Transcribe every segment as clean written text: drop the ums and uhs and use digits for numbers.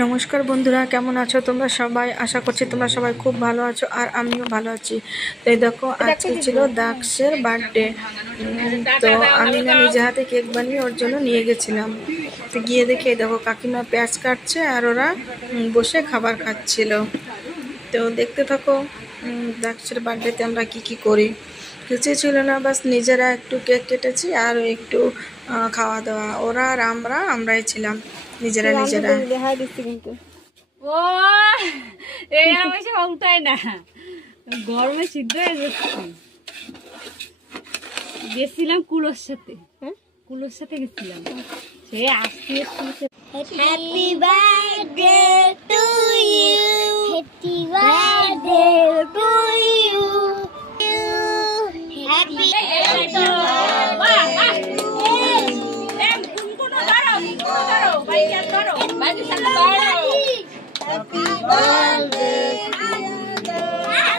নমস্কার বন্ধুরা, কেমন আছো তোমরা সবাই? আশা করছি তোমরা সবাই খুব ভালো আছো আর আমিও ভালো আছি। তো এই দেখো, আজকে ছিল দাক্ষের বার্থডে। তো আমি না নিজে হাতে কেক বানিয়ে ওর জন্য নিয়ে গেছিলাম। তো গিয়ে দেখে দেখো কাকিমা পেঁয়াজ কাটছে আর ওরা বসে খাবার খাচ্ছিল। তো দেখতে থাকো দাক্ষের বার্থডেতে আমরা কি করি। কিছুই ছিল না, বাস নিজেরা একটু কেক কেটেছি আর একটু খাওয়া দাওয়া। ওরা আর আমরাই ছিলাম নিজেরা। ও এই অবশ্য উঠাই না, গরমে সিদ্ধ হয়ে যাচ্ছে। গেছিলাম কুলোর সাথে, কুলোর সাথে গেছিলাম। সে আসতে happy birthday to you, happy birthday to you, happy birthday. Happy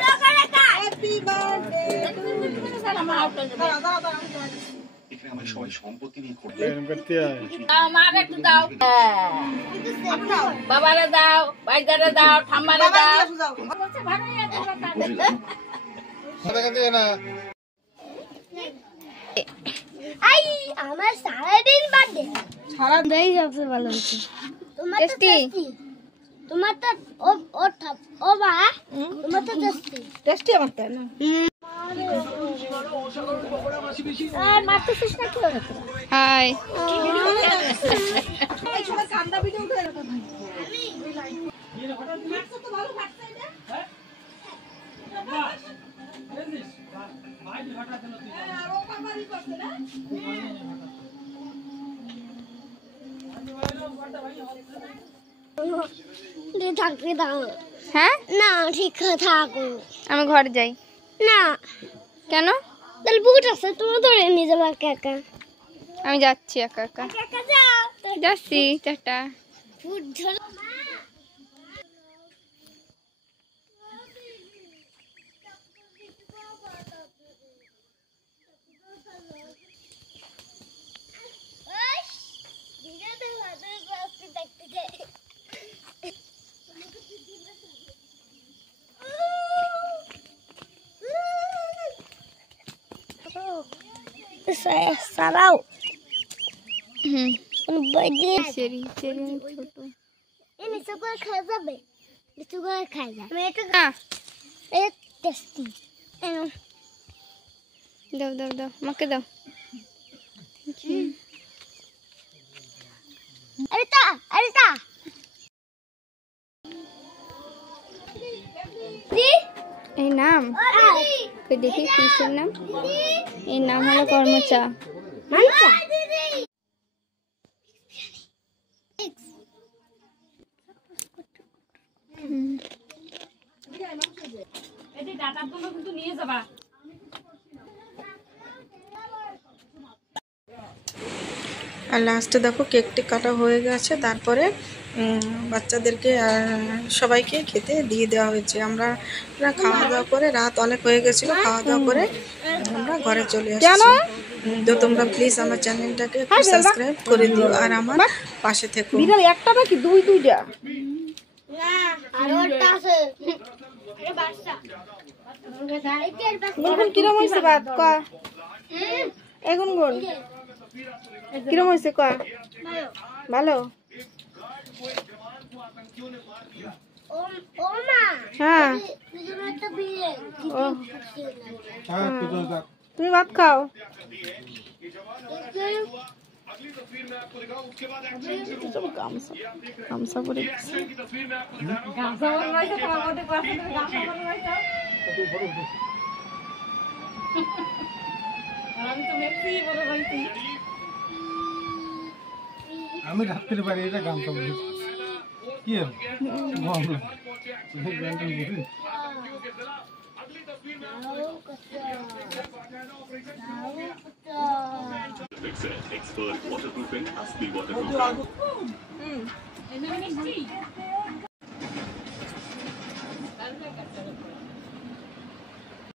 birthday, happy birthday. আমার সবাই সম্পত্তি নিয়ে মারে একটু দাও, বাবারে দাও, ভাইজারে দাও, ঠাম্মারে দাও। আই আমার সারাদিন বার্থডে, সারাদিন সবচেয়ে ভালো হচ্ছে। তোমার তো ও বা তোমার তো টেস্টি আমার তাই না। আর মারতেছিস না কি হলো? হাই কান্দা ভিডিও উঠে রাখো ভাই। তো ভালো ফাটছে না ভাই হঠাৎ হলো তুই। আর ও কামারি করতে না হ্যাঁ না ঠিক থাকো, আমি ঘরে যাই না। কেন? তাহলে বুট আছে, তুমি ধরে নিয়ে যাবো একা একা। আমি যাচ্ছি একা একা, যাচ্ছি। টাটা। বুট ধরো। সারাও চেরি চেরি ছোট এই নিচে করে খাওয়া যাবে, নিচে করে খাই যায়। আমি এটা না এই টেস্টি। দাও দাও দাও, আমাকে দাও। আরিতা আরিতা এই নাম দেখি কিসের নাম? এই নাম হলো কর্মচা। আর লাস্টে দেখো কেকটি কাটা হয়ে গেছে, তারপরে বাচ্চাদেরকে সবাইকে খেতে দিয়ে দেওয়া হয়েছে। আমরা খাওয়া দাওয়া করে, রাত অনেক হয়ে গেছিল, খাওয়া দাওয়া করে আমরা ঘরে চলে আসছি। তো তোমরা প্লিজ আমার চ্যানেলটাকে সাবস্ক্রাইব করে দিও আর আমার পাশে থেকো। একটা নাকি দুইটা কিরম হয়েছে ভাত ক? এখন গোল কিরম হয়েছে ক? ভালো। হ্যাঁ তুমি ভাত খাও। গামছা পরে আমি রাত্রে বাড়ি এটা গামছা বলি কি expert waterproofing, Aspi waterproofing.